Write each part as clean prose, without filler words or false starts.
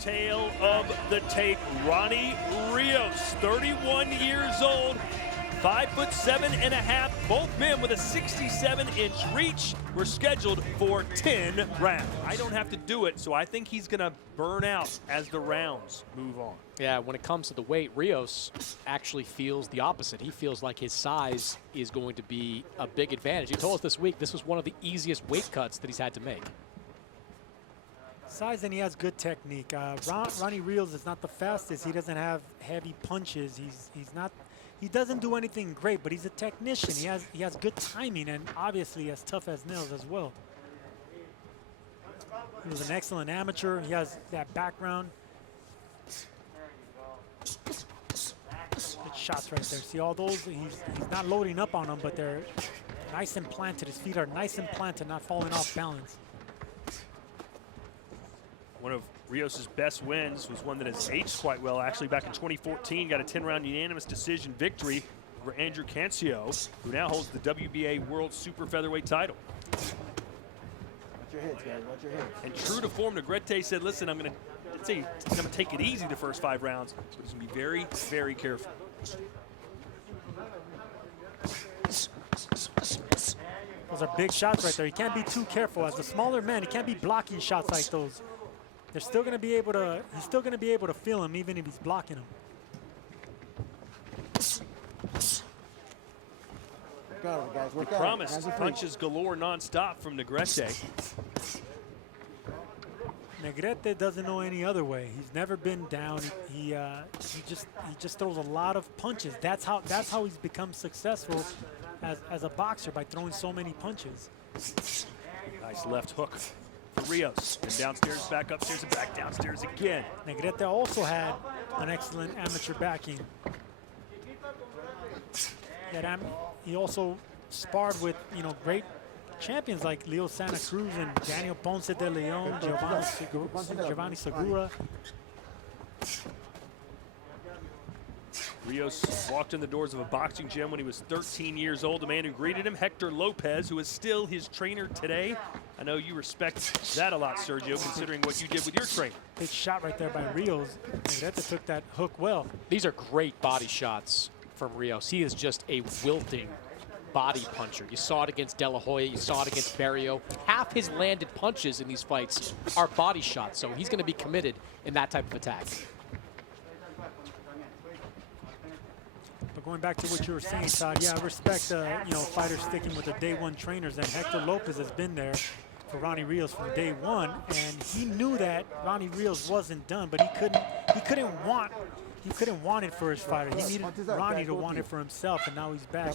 Tail of the tape, Ronny Rios, 31 years old, 5'7.5", both men with a 67-inch reach. We're scheduled for 10 rounds. I don't have to do it, so I think he's gonna burn out as the rounds move on. Yeah, when it comes to the weight, Rios actually feels the opposite. He feels like his size is going to be a big advantage. He told us this week this was one of the easiest weight cuts that he's had to make. Size, and he has good technique. Ronny Rios is not the fastest. He doesn't have heavy punches. He doesn't do anything great, but he's a technician. He has good timing and obviously as tough as nails as well. He was an excellent amateur. He has that background. Good shots right there. See all those? He's not loading up on them, but they're nice and planted. His feet are nice and planted, not falling off balance. One of Rios' best wins was one that has aged quite well, actually, back in 2014. Got a 10-round unanimous decision victory over Andrew Cancio, who now holds the WBA World Super Featherweight title. Watch your heads, guys. Watch your heads. And true to form, Negrete said, listen, I'm going to take it easy the first 5 rounds, but he's going to be very, very careful. Those are big shots right there. You can't be too careful. As a smaller man, he can't be blocking shots like those. They're still going to be able to. He's still going to be able to feel him, even if he's blocking him. Go, guys. We promised punches galore nonstop from Negrete. Negrete doesn't know any other way. He's never been down. He just throws a lot of punches. That's how he's become successful as a boxer, by throwing so many punches. Nice left hook for Rios. And downstairs, back upstairs, and back downstairs again. Negrete also had an excellent amateur backing. He also sparred with, great champions like Leo Santa Cruz and Daniel Ponce de Leon, Giovanni Segura. Rios walked in the doors of a boxing gym when he was 13 years old. A man who greeted him, Hector Lopez, who is still his trainer today. I know you respect that a lot, Sergio, considering what you did with your trainer. Big shot right there by Rios. Negrete took that hook well. These are great body shots from Rios. He is just a wilting body puncher. You saw it against De La Hoya, you saw it against Barrio. Half his landed punches in these fights are body shots, so he's going to be committed in that type of attack. But going back to what you were saying, Todd, yeah, I respect fighters sticking with their day one trainers, and Hector Lopez has been there for Ronny Rios from day one, and he knew that Ronny Rios wasn't done, but he couldn't want it for his fighter. He needed Ronny to want it for himself, and now he's back.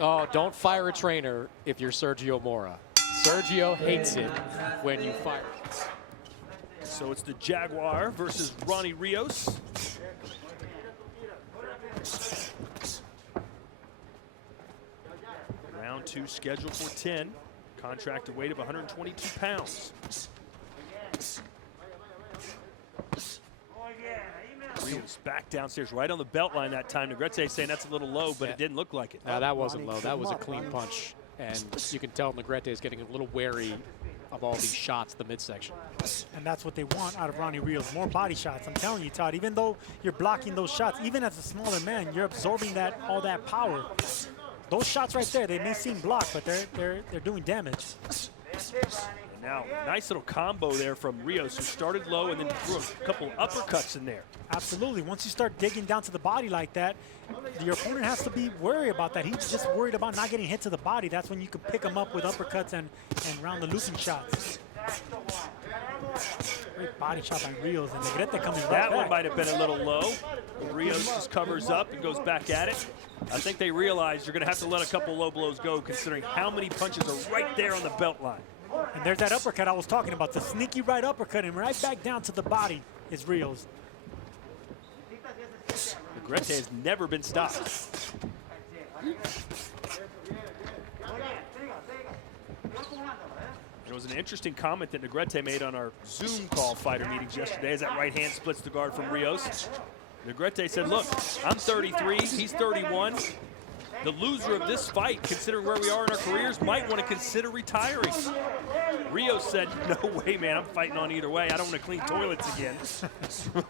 Oh, don't fire a trainer if you're Sergio Mora. Sergio hates it when you fire. So it's the Jaguar versus Ronny Rios. Round 2 scheduled for 10. Contracted weight of 122 pounds. Rios back downstairs, right on the belt line that time. Negrete saying that's a little low, but it didn't look like it. That wasn't low. That was a clean punch. And you can tell Negrete is getting a little wary of all these shots, the midsection. And that's what they want out of Ronny Rios, more body shots. I'm telling you, Todd, even though you're blocking those shots, even as a smaller man, you're absorbing all that power. Those shots right there, they may seem blocked, but they're doing damage. And now, nice little combo there from Rios, who started low and then threw a couple uppercuts in there. Absolutely. Once you start digging down to the body like that, your opponent has to be worried about that. He's just worried about not getting hit to the body. That's when you can pick him up with uppercuts and round the looping shots. Great body shot by Rios, and Negrete coming right back. That one might have been a little low. Rios just covers up and goes back at it. I think they realize you're going to have to let a couple low blows go, considering how many punches are right there on the belt line. And there's that uppercut I was talking about, the sneaky right uppercut, and right back down to the body is Rios. Negrete has never been stopped. It was an interesting comment that Negrete made on our Zoom call fighter meetings yesterday as that right hand splits the guard from Rios. Negrete said, look, I'm 33, he's 31. The loser of this fight, considering where we are in our careers, might want to consider retiring. Rios said, no way, man, I'm fighting on either way. I don't want to clean toilets again.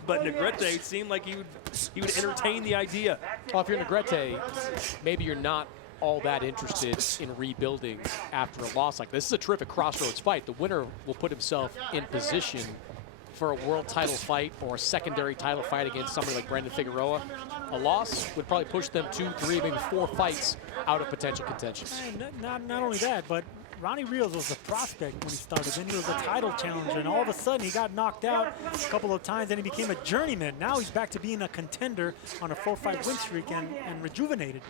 But Negrete seemed like he would entertain the idea. Well, if you're Negrete, maybe you're not all that interested in rebuilding after a loss like this. This is a terrific crossroads fight. The winner will put himself in position for a world title fight or a secondary title fight against somebody like Brandon Figueroa. A loss would probably push them 2, 3, maybe 4 fights out of potential contention. And not only that, but Ronny Rios was a prospect when he started. Then he was a title challenger, and all of a sudden he got knocked out a couple of times, and he became a journeyman. Now he's back to being a contender on a 4-fight win streak and rejuvenated.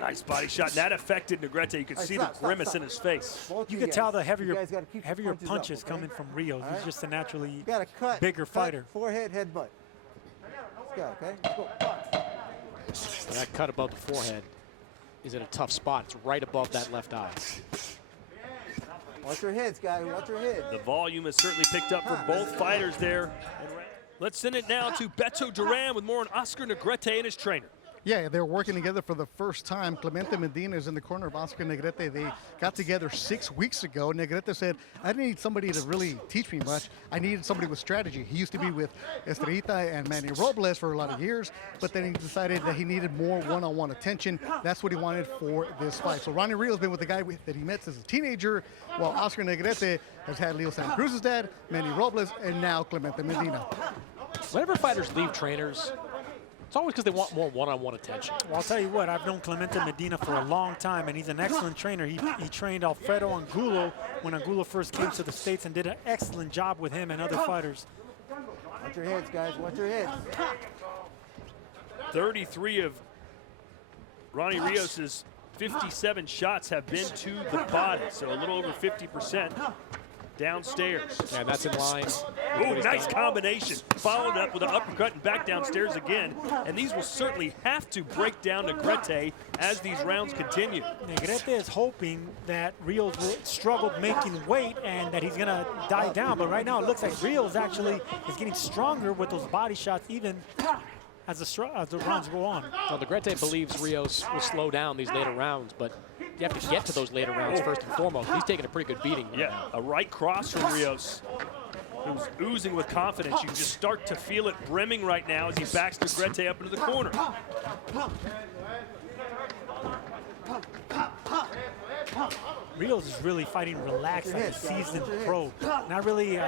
Nice body shot. That affected Negrete. You could see the grimace in his face. You could tell the heavier punches coming from Rios. He's just a naturally bigger fighter. Forehead, headbutt. Let's go, okay? Let's go. Box. That cut above the forehead is in a tough spot. It's right above that left eye. Watch your heads, guys. Watch your heads. The volume has certainly picked up for both fighters there. Let's send it now to Beto Duran with more on Oscar Negrete and his trainer. Yeah, they're working together for the first time. Clemente Medina is in the corner of Oscar Negrete. They got together 6 weeks ago. Negrete said, I didn't need somebody to really teach me much. I needed somebody with strategy. He used to be with Estrellita and Manny Robles for a lot of years, but then he decided that he needed more one-on-one attention. That's what he wanted for this fight. So Ronny Rios has been with the guy that he met as a teenager, while Oscar Negrete has had Leo Santa Cruz's dad, Manny Robles, and now Clemente Medina. Whenever fighters leave trainers, it's always because they want more one-on-one attention. Well, I'll tell you what, I've known Clemente Medina for a long time, and he's an excellent trainer. He trained Alfredo Angulo when Angulo first came to the States and did an excellent job with him and other fighters. Watch your heads, guys. Watch your heads. 33 of Ronny Rios's 57 shots have been to the body, so a little over 50% downstairs. Yeah, that's in line. Oh, nice combination. Followed up with an uppercut and back downstairs again. And these will certainly have to break down Negrete as these rounds continue. Negrete is hoping that Rios will struggle making weight and that he's going to die down. But right now it looks like Rios actually is getting stronger with those body shots even as the rounds go on. Well, Negrete believes Rios will slow down these later rounds, but you have to get to those later rounds first and foremost. He's taking a pretty good beating. Yeah, a right cross from Rios, who's oozing with confidence. You can just start to feel it brimming right now as he backs Negrete up into the corner. Rios is really fighting relaxed like a seasoned pro. Not really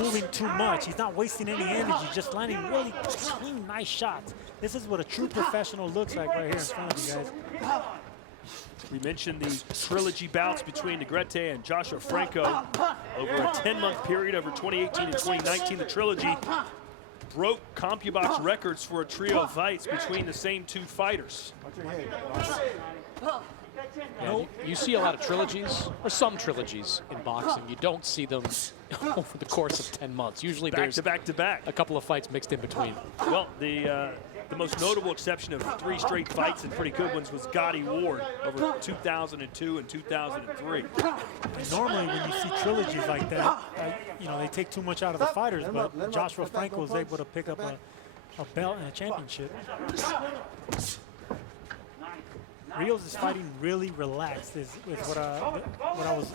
moving too much. He's not wasting any energy, just landing really clean, nice shots. This is what a true professional looks like right here in front of you guys. We mentioned the trilogy bouts between Negrete and Joshua Franco over a 10-month period over 2018 and 2019. The trilogy broke CompuBox records for a trio of fights between the same two fighters. Watch your head. Yeah, you see a lot of trilogies, or some trilogies in boxing. You don't see them over the course of 10 months. Usually there's back to back. a couple of fights mixed in between. Well, the most notable exception of 3 straight fights and pretty good ones was Gotti Ward over 2002 and 2003. And normally when you see trilogies like that, they take too much out of the fighters, but Joshua Franco was able to pick up a belt and a championship. Rios is fighting really relaxed is what I was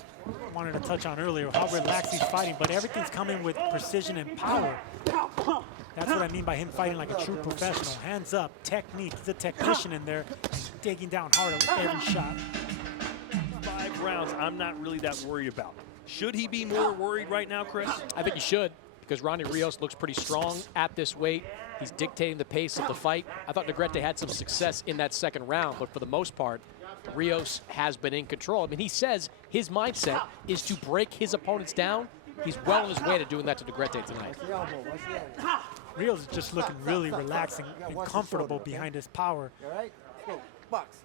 wanted to touch on earlier, how relaxed he's fighting, but everything's coming with precision and power. That's what I mean by him fighting like a true professional. Hands up, technique. He's a technician in there, digging down hard with every shot. 5 rounds, I'm not really that worried about. Should he be more worried right now, Chris? I think he should, because Ronny Rios looks pretty strong at this weight. He's dictating the pace of the fight. I thought Negrete had some success in that second round, but for the most part, Rios has been in control. I mean, he says his mindset is to break his opponents down. He's well on his way to doing that to Negrete tonight. Rios is just looking really relaxing and comfortable behind his power. All right, let's go. Box.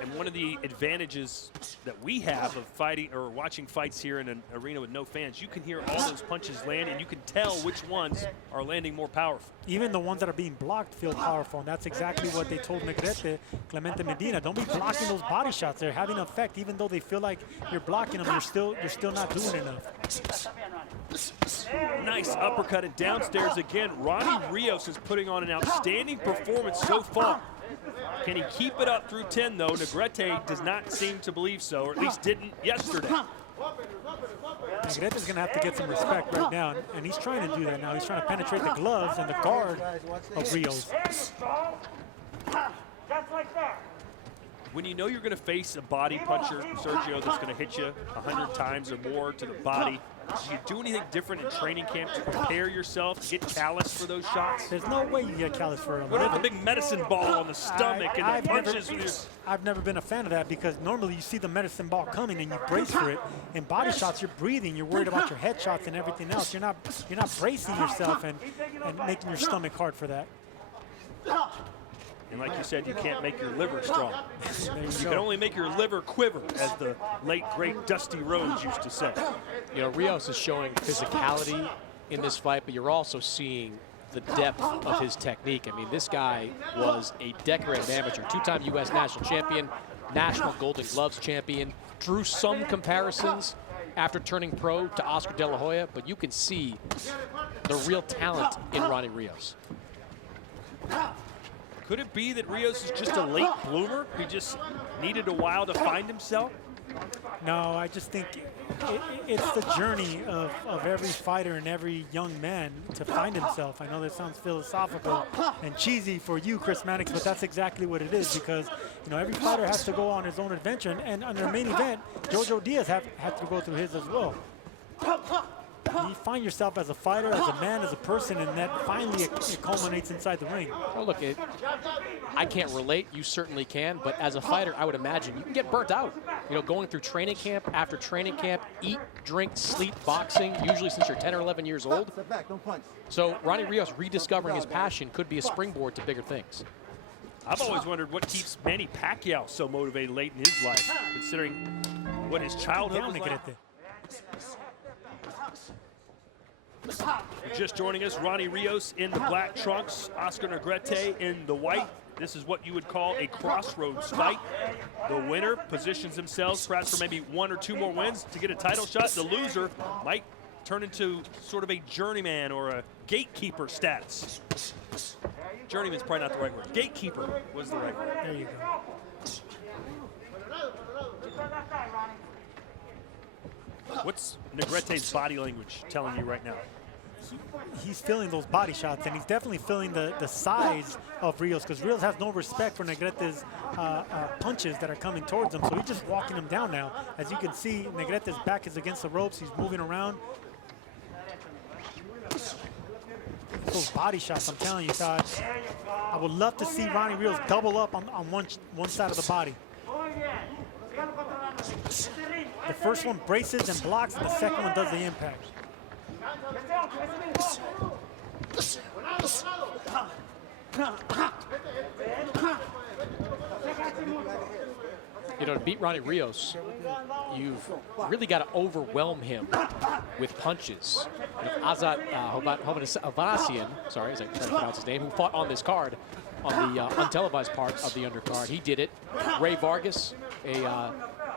And one of the advantages that we have of fighting or watching fights here in an arena with no fans, you can hear all those punches land and you can tell which ones are landing more powerful. Even the ones that are being blocked feel powerful, and that's exactly what they told Negrete, Clemente Medina. Don't be blocking those body shots. They're having effect, even though they feel like you're blocking them. You're still not doing enough. Nice uppercut and downstairs again. Ronny Rios is putting on an outstanding performance so far. Can he keep it up through 10, though? Negrete does not seem to believe so, or at least didn't yesterday. Negrete's going to have to get some respect right now, and he's trying to do that now. He's trying to penetrate the gloves and the guard of Rios. When you know you're going to face a body puncher, Sergio, that's going to hit you 100 times or more to the body, do you do anything different in training camp to prepare yourself, to get calloused for those shots? There's no way you get calloused for them. What about the big medicine ball on the stomach and the punches? I've never been a fan of that, because normally you see the medicine ball coming and you brace for it. In body shots, you're breathing. You're worried about your head shots and everything else. You're not bracing yourself and making your stomach hard for that. And like you said, you can't make your liver strong. You go. can only make your liver quiver, as the late, great Dusty Rhodes used to say. You know, Rios is showing physicality in this fight, but you're also seeing the depth of his technique. I mean, this guy was a decorated amateur, two-time U.S. national champion, national Golden Gloves champion, drew some comparisons after turning pro to Oscar De La Hoya, but you can see the real talent in Ronny Rios. Could it be that Rios is just a late bloomer? He just needed a while to find himself? No, I just think it's the journey of every fighter and every young man to find himself. I know that sounds philosophical and cheesy for you, Chris Mannix, but that's exactly what it is, because every fighter has to go on his own adventure, and on their main event, Jojo Diaz had to go through his as well. You find yourself as a fighter, as a man, as a person, and that finally it culminates inside the ring. Well, look, I can't relate. You certainly can. But as a fighter, I would imagine you can get burnt out. Going through training camp after training camp, eat, drink, sleep, boxing, usually since you're 10 or 11 years old. So Ronny Rios rediscovering his passion could be a springboard to bigger things. I've always wondered what keeps Manny Pacquiao so motivated late in his life, considering what his childhood was like. Just joining us, Ronny Rios in the black trunks, Oscar Negrete in the white. This is what you would call a crossroads fight. The winner positions themselves perhaps for maybe 1 or 2 more wins to get a title shot. The loser might turn into sort of a journeyman or a gatekeeper status. Journeyman's probably not the right word. Gatekeeper was the right word. There you go. What's Negrete's body language telling you right now? He's feeling those body shots, and he's definitely feeling the size of Rios, because Rios has no respect for Negrete's punches that are coming towards him, so he's just walking him down now. As you can see, Negrete's back is against the ropes. He's moving around. Those body shots, I'm telling you, Todd. I would love to see Ronny Rios double up on one side of the body. The first one braces and blocks, and the second one does the impact. To beat Ronny Rios, you've really got to overwhelm him with punches. Azat Hovhannissian, sorry, as I try to pronounce his name, who fought on this card, on the untelevised part of the undercard, he did it. Ray Vargas, a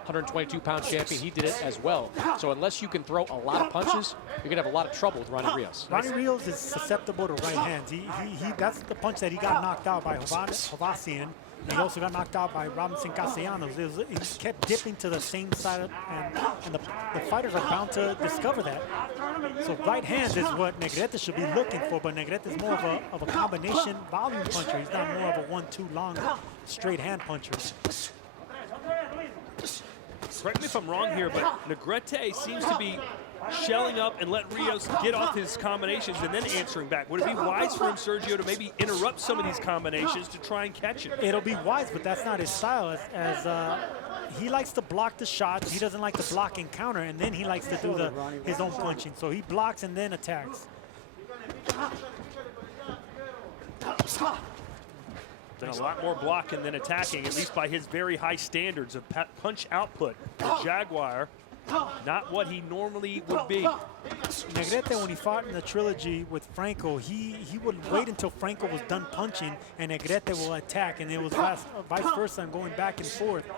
122-pound champion, he did it as well. So unless you can throw a lot of punches, you're going to have a lot of trouble with Ronny Rios. Ronny Rios is susceptible to right hands. That's the punch that he got knocked out by Hovhannissian. He also got knocked out by Robinson Castellanos. He kept dipping to the same side, and the fighters are bound to discover that. So right hand is what Negrete should be looking for, but Negrete is more of a combination volume puncher. He's not more of a 1-2 long straight hand puncher. Correct me if I'm wrong here, but Negrete seems to be shelling up and let Rios get off his combinations and then answering back. Would it be wise for him, Sergio, to maybe interrupt some of these combinations to try and catch it? It'll be wise, but that's not his style. As he likes to block the shots. He doesn't like to block and counter, and then he likes to do his own punching. So he blocks and then attacks. Done a lot more blocking than attacking, at least by his very high standards of punch output. The Jaguar, not what he normally would be. Negrete, when he fought in the trilogy with Franco, he would wait until Franco was done punching, and Negrete will attack, and it was vice versa and going back and forth.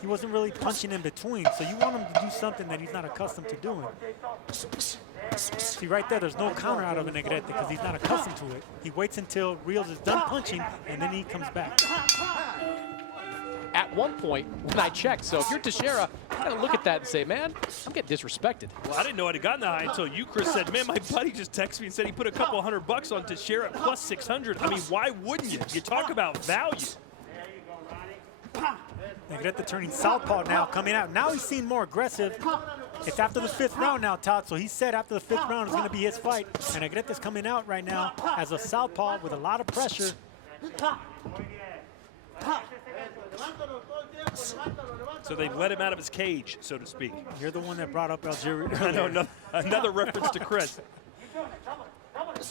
He wasn't really punching in between, so you want him to do something that he's not accustomed to doing. See, right there's no counter out of a Negrete because he's not accustomed to it. He waits until Rios is done punching, and then he comes back. At one point, when I checked, so if you're Teixeira, you gotta look at that and say, man, I'm getting disrespected. Well, I didn't know I'd have gotten that high until you, Chris, said, man, my buddy just texted me and said he put a couple $100 on Teixeira at plus 600. I mean, why wouldn't you? You talk about value. Negrete turning southpaw now, coming out. Now he's seen more aggressive. It's after the 5th round now, Todd. So he said after the 5th round is going to be his fight. And Negrete's coming out right now as a southpaw with a lot of pressure. So they let him out of his cage, so to speak. You're the one that brought up Algeria. I know, another reference to Chris.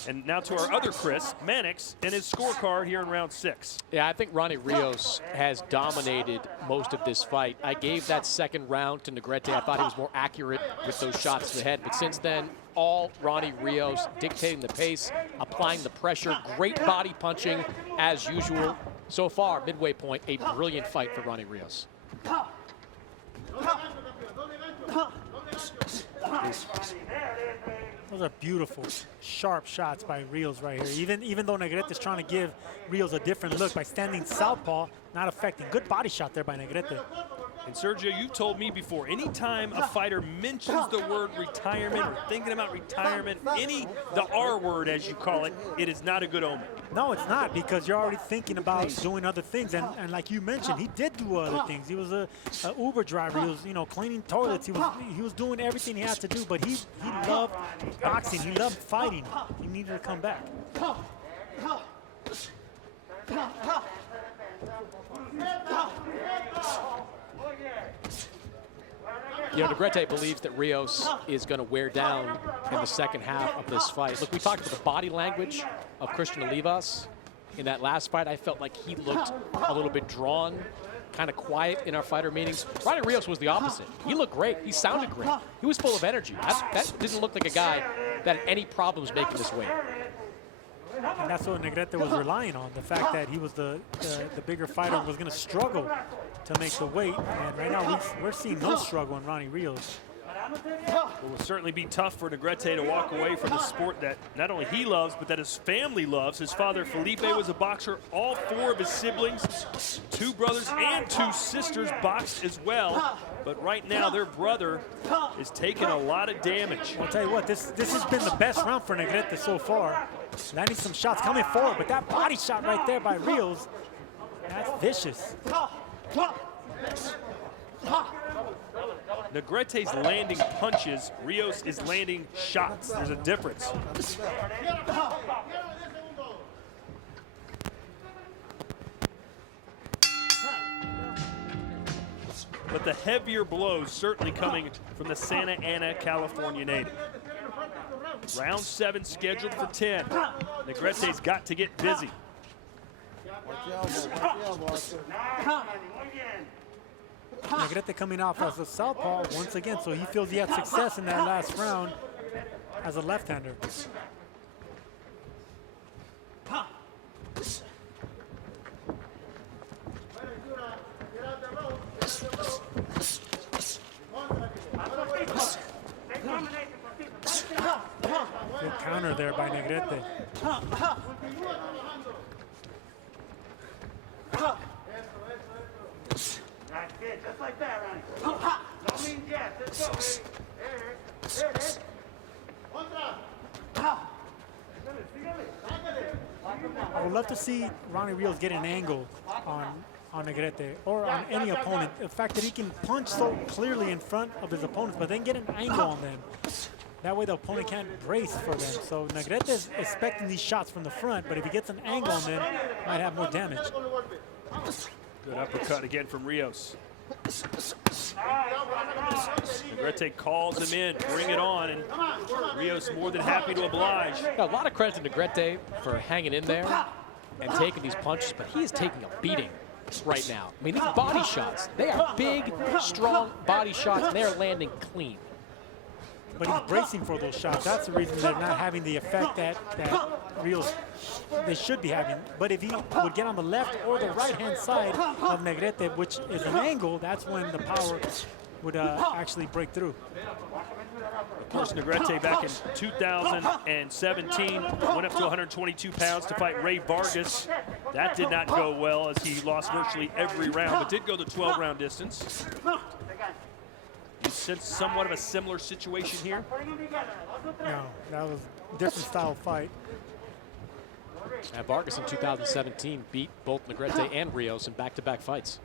And now to our other Chris, Mannix, and his scorecard here in round 6. Yeah, I think Ronny Rios has dominated most of this fight. I gave that second round to Negrete. I thought he was more accurate with those shots to the head. But since then, all Ronny Rios dictating the pace, applying the pressure, great body punching as usual. So far, midway point, a brilliant fight for Ronny Rios. Those are beautiful, sharp shots by Rios right here. Even though Negrete is trying to give Rios a different look by standing southpaw, not affecting. Good body shot there by Negrete. And Sergio, you've told me before, anytime a fighter mentions the word retirement or thinking about retirement, the R word as you call it, it is not a good omen. No, it's not, because you're already thinking about doing other things. And like you mentioned, he did do other things. He was a Uber driver. He was, cleaning toilets. He was doing everything he had to do. But he loved boxing. He loved fighting. He needed to come back. Negrete believes that Rios is going to wear down in the second half of this fight. Look, we talked about the body language of Christian Olivas. In that last fight, I felt like he looked a little bit drawn, kind of quiet in our fighter meetings. Ronny Rios was the opposite. He looked great. He sounded great. He was full of energy. That didn't look like a guy that had any problems making this weight. And that's what Negrete was relying on, the fact that he was the bigger fighter and was going to struggle to make the weight. And right now we're seeing no struggle in Ronny Rios. It will certainly be tough for Negrete to walk away from the sport that not only he loves, but that his family loves. His father, Felipe, was a boxer. All 4 of his siblings, 2 brothers and 2 sisters, boxed as well. But right now, their brother is taking a lot of damage. I'll tell you what, this has been the best round for Negrete so far. Landing some shots coming forward, but that body shot right there by Rios, that's vicious. Negrete's landing punches. Rios is landing shots. There's a difference. But the heavier blows certainly coming from the Santa Ana, California native. Round 7 scheduled for 10. Negrete's got to get busy. Negrete coming off as a southpaw once again, so he feels he had success in that last round as a left-hander. Good counter there by Negrete. That's it, just like that, Ronny. No means yes, let's go. I would love to see Ronny Rios get an angle on Negrete or on any opponent. The fact that he can punch so clearly in front of his opponents, but then get an angle on them. That way the opponent can't brace for them. So Negrete is expecting these shots from the front, but if he gets an angle on them, he might have more damage. Good uppercut again from Rios. Negrete calls him in, bring it on, and Rios more than happy to oblige. A lot of credit to Negrete for hanging in there. and taking these punches, but he is taking a beating right now. I mean, these body shots, they are big, strong body shots, and they are landing clean. But he's bracing for those shots. That's the reason they're not having the effect that Rios they should be having. But if he would get on the left or the right-hand side of Negrete, which is an angle, that's when the power would actually break through. Of course, Negrete back in 2017 went up to 122 pounds to fight Ray Vargas. That did not go well as he lost virtually every round, but did go the 12-round distance. You sense somewhat of a similar situation here? No, that was a different style fight. And Vargas in 2017 beat both Negrete and Rios in back-to-back fights.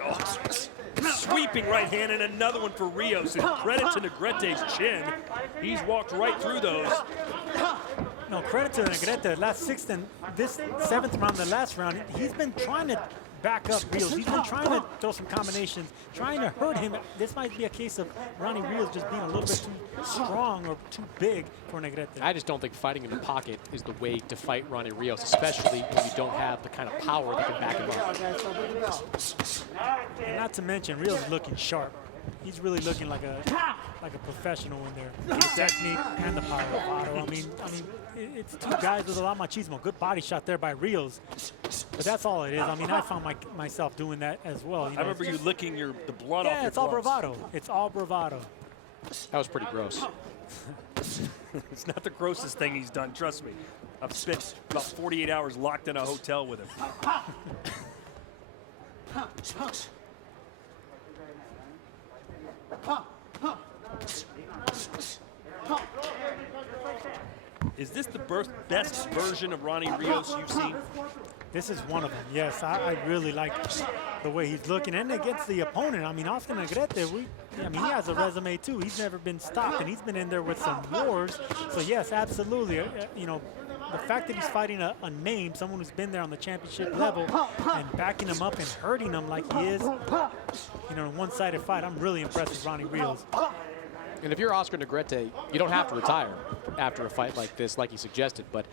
Oh, sweeping right hand and another one for Rios. And credit to Negrete's chin. He's walked right through those. No, credit to Negrete. Last sixth and this seventh round, the last round, he's been trying to back up Rios. He's been trying to throw some combinations, trying to hurt him. This might be a case of Ronny Rios just being a little bit too strong or too big for Negrete. I just don't think fighting in the pocket is the way to fight Ronny Rios, especially when you don't have the kind of power that can back him up. And not to mention, Rios is looking sharp. He's really looking like a professional in there. The technique and the power of Otto. I mean, it's two guys with a lot of machismo. Good body shot there by Rios, but that's all it is. I mean, I found myself doing that as well. You know, I remember you licking the blood off your yeah, it's all gloves. bravado. It's all bravado. That was pretty gross. It's not the grossest thing he's done, trust me. I've spent about 48 hours locked in a hotel with him. Is this the best version of Ronny Rios you've seen? This is one of them. Yes, I really like the way he's looking. And against the opponent, I mean, Oscar Negrete, he has a resume too. He's never been stopped, and he's been in there with some wars. So yes, absolutely. You know, the fact that he's fighting a name, someone who's been there on the championship level, and backing him up and hurting him like he is, you know, in a one-sided fight, I'm really impressed with Ronny Rios. And if you're Oscar Negrete, you don't have to retire after a fight like this, like he suggested, but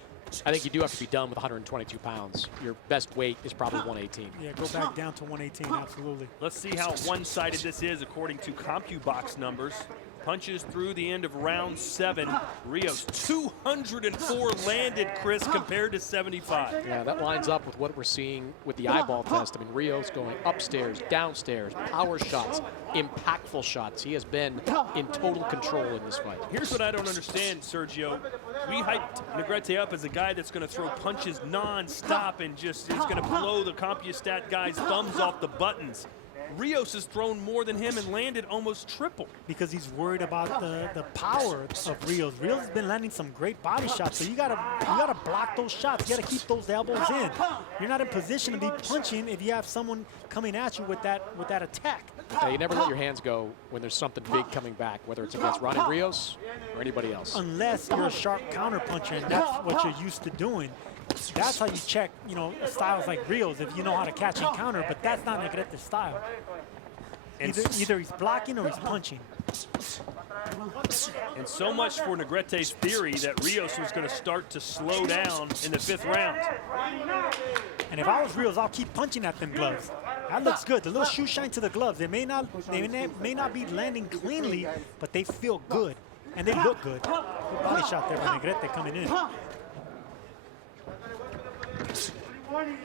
I think you do have to be done with 122 pounds. Your best weight is probably 118. Yeah, go back down to 118, absolutely. Let's see how one-sided this is according to CompuBox numbers. Punches through the end of round 7. Rios 204 landed, Chris, compared to 75. Yeah, that lines up with what we're seeing with the eyeball test. I mean, Rios going upstairs, downstairs, power shots, impactful shots. He has been in total control in this fight. Here's what I don't understand, Sergio. We hyped Negrete up as a guy that's going to throw punches non-stop and just is going to blow the CompuStat guy's thumbs off the buttons. Rios has thrown more than him and landed almost triple. Because he's worried about the power of Rios. Rios has been landing some great body shots, so you gotta block those shots. You gotta keep those elbows in. You're not in position to be punching if you have someone coming at you with that attack. Yeah, you never let your hands go when there's something big coming back, whether it's against Ronny Rios or anybody else. Unless you're a sharp counter puncher, and that's what you're used to doing. That's how you check, you know, styles like Rios, if you know how to catch and counter, but that's not Negrete's style. Either he's blocking or he's punching. And so much for Negrete's theory that Rios was going to start to slow down in the 5th round. And if I was Rios, I'll keep punching at them gloves. That looks good. The little shoe shine to the gloves. They may not be landing cleanly, but they feel good. And they look good. Good body shot there by Negrete coming in. Let him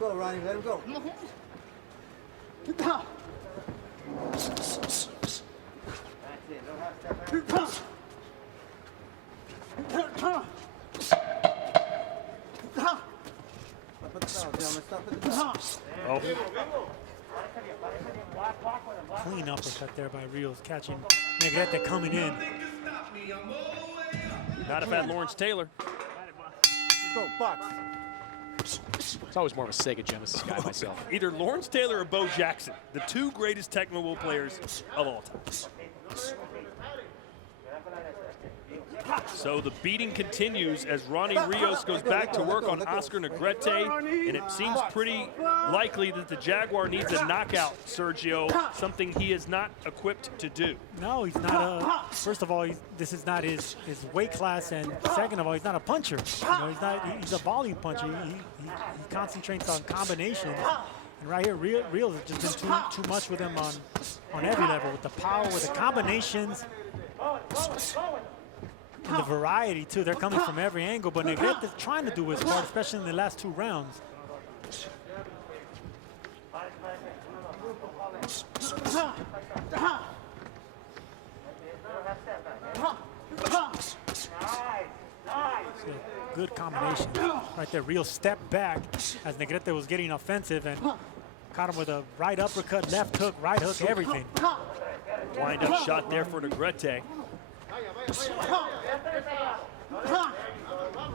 go, Ronny. Let him go. Oh. Clean uppercut there by Rios, catching Negrete coming in. Not a bad Lawrence Taylor. Let's go, box. It's always more of a Sega Genesis guy myself. Either Lawrence Taylor or Bo Jackson, the two greatest Tecmo Bowl players of all time. So the beating continues as Ronny Rios goes back to work on Oscar Negrete, and it seems pretty likely that the Jaguar needs a knockout, Sergio, something he is not equipped to do. No, he's not first of all, this is not his weight class, and second of all, he's not a puncher. You know, he's a volume puncher. He concentrates on combinations. And right here, Rios has just been too much with him on every level, with the power, with the combinations, and the variety too. They're coming from every angle, but Negrete is trying to do his part, especially in the last 2 rounds. Good combination right there. Real step back as Negrete was getting offensive and caught him with a right uppercut, left hook, right hook, everything. Wind up shot there for Negrete.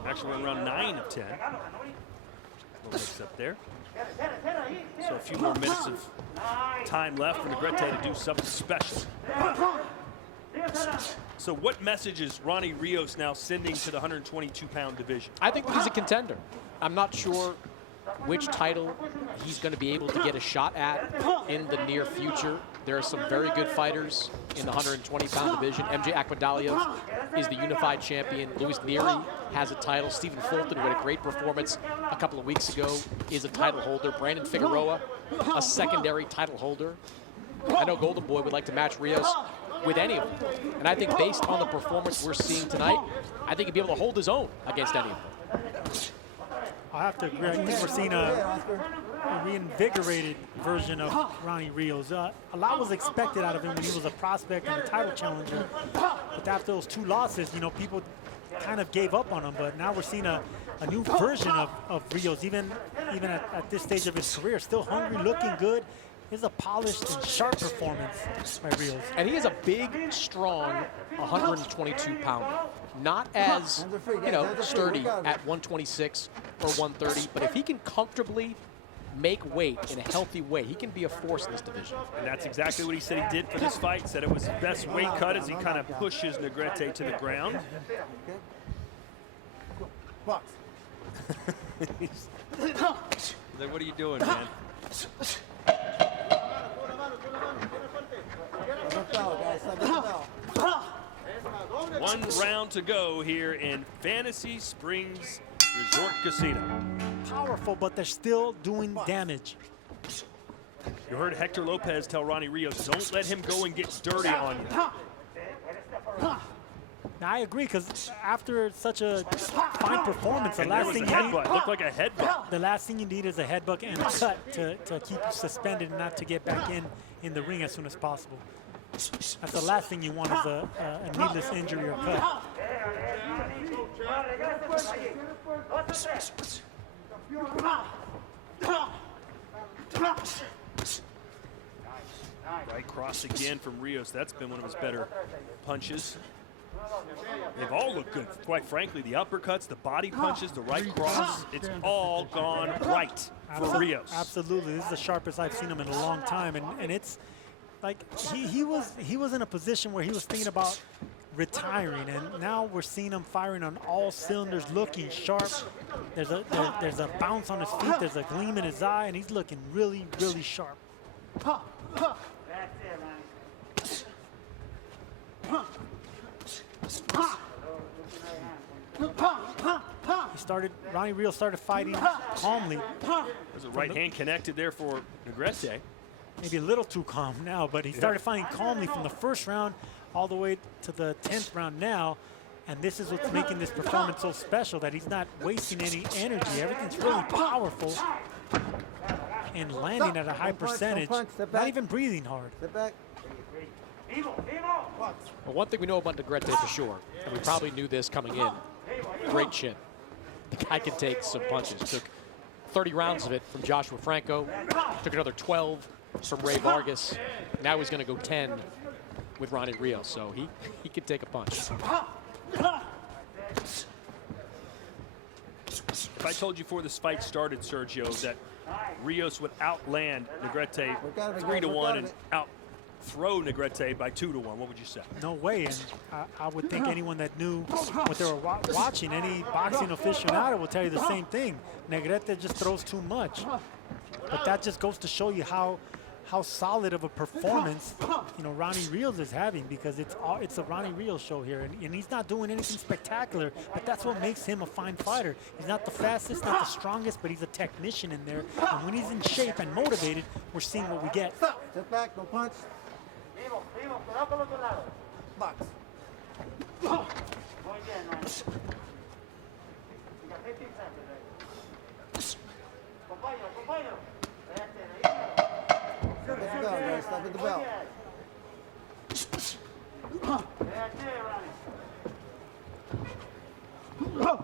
Actually went around 9 of 10. Little mix up there. So a few more minutes of time left for Negrete to do something special. So what message is Ronny Rios now sending to the 122-pound division? I think he's a contender. I'm not sure which title he's going to be able to get a shot at in the near future. There are some very good fighters in the 120-pound division. MJ Aquadalio is the unified champion. Luis Neri has a title. Stephen Fulton, who had a great performance a couple of weeks ago, is a title holder. Brandon Figueroa, a secondary title holder. I know Golden Boy would like to match Rios with any of them. And I think based on the performance we're seeing tonight, I think he'd be able to hold his own against any of them. I have to agree. I think we're seeing a reinvigorated version of Ronny Rios. A lot was expected out of him when he was a prospect and a title challenger. But after those 2 losses, you know, people kind of gave up on him. But now we're seeing a new version of Rios, even at this stage of his career. Still hungry, looking good. It's a polished and sharp performance by Rios. And he is a big, strong 122-pounder. Not as, you know, sturdy at 126 or 130, but if he can comfortably make weight in a healthy way, he can be a force in this division. And that's exactly what he said he did for this fight. Said it was his best weight cut as he kind of pushes Negrete to the ground. Box. Like, what are you doing, man? One round to go here in Fantasy Springs Resort Casino. Powerful, but they're still doing damage. You heard Hector Lopez tell Ronny Rios, don't let him go and get dirty on you. Now, I agree, because after such a fine performance, the last thing you need, looked like a headbutt. the last thing you need is a headbutt and a cut to keep you suspended and not to get back in the ring as soon as possible. That's the last thing you want, is a needless injury or cut. Right cross again from Rios. That's been one of his better punches. They've all looked good, quite frankly. The uppercuts, the body punches, the right cross, it's all gone right for Rios. Absolutely. This is the sharpest I've seen him in a long time. And it's like he was in a position where he was thinking about retiring, and now we're seeing him firing on all cylinders, looking sharp. There's a bounce on his feet, there's a gleam in his eye, and he's looking really, really sharp. Ronny Rios started fighting calmly. There's a right hand connected there for Negrete. Maybe a little too calm now, but he started fighting calmly from the first round all the way to the 10th round now. And this is what's making this performance so special, that he's not wasting any energy. Everything's really powerful and landing at a high percentage, not even breathing hard. Step back. Well, one thing we know about Negrete for sure, and we probably knew this coming in, great chin. The guy can take some punches. Took 30 rounds of it from Joshua Franco, took another 12 from Ray Vargas. Now he's going to go 10 with Ronny Rios, so he can take a punch. If I told you before this fight started, Sergio, that Rios would outland Negrete 3-1 and throw Negrete by 2-1. What would you say? No way, and I would think anyone that knew what they were watching, any boxing aficionado will tell you the same thing. Negrete just throws too much. But that just goes to show you how solid of a performance, you know, Ronny Rios is having, because it's a Ronny Rios show here, and he's not doing anything spectacular, but that's what makes him a fine fighter. He's not the fastest, not the strongest, but he's a technician in there, and when he's in shape and motivated, we're seeing what we get. Step back, no punch. Vivo, vivo, cuidado con el otro lado. Box. Muy bien, Ronny. You got 15 seconds, right? Compañero, compañero. Step at the bell, guys. Step at the bell.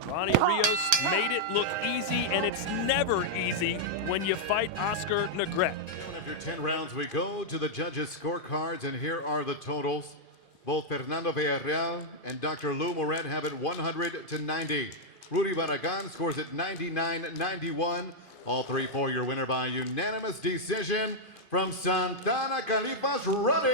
Ronny Rios made it look easy, and it's never easy when you fight Oscar Negrete. After 10 rounds, we go to the judges' scorecards, and here are the totals. Both Fernando Villarreal and Dr. Lou Moret have it 100-90. Rudy Barragan scores it 99-91. All three for your winner by unanimous decision from Santana Califas, Ronny